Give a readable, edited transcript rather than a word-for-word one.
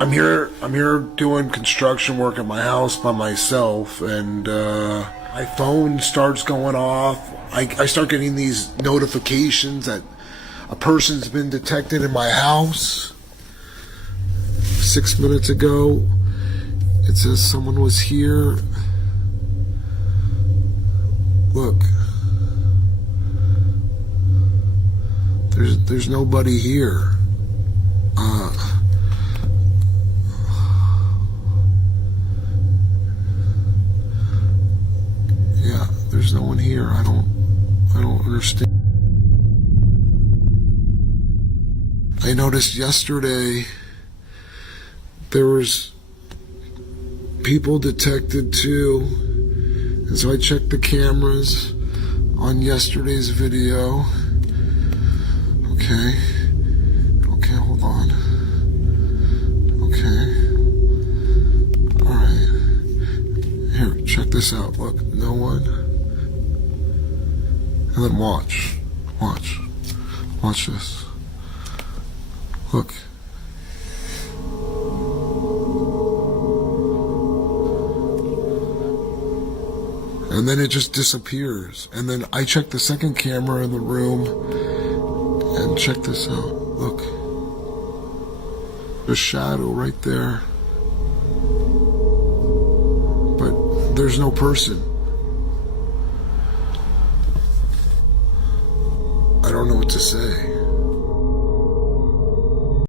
I'm here doing construction work at my house by myself, and my phone starts going off. I start getting these notifications that a person's been detected in my house. 6 minutes ago, it says someone was here. Look, there's nobody here. Yeah, there's no one here. I don't understand. I noticed yesterday there was people detected too, and so I checked the cameras on yesterday's video. Okay, hold on. Okay, alright. Here, check this out. Look, no one. And then watch this. Look. And then it just disappears. And then I check the second camera in the room, and check this out. Look. There's a shadow right there. But there's no person. I don't know what to say.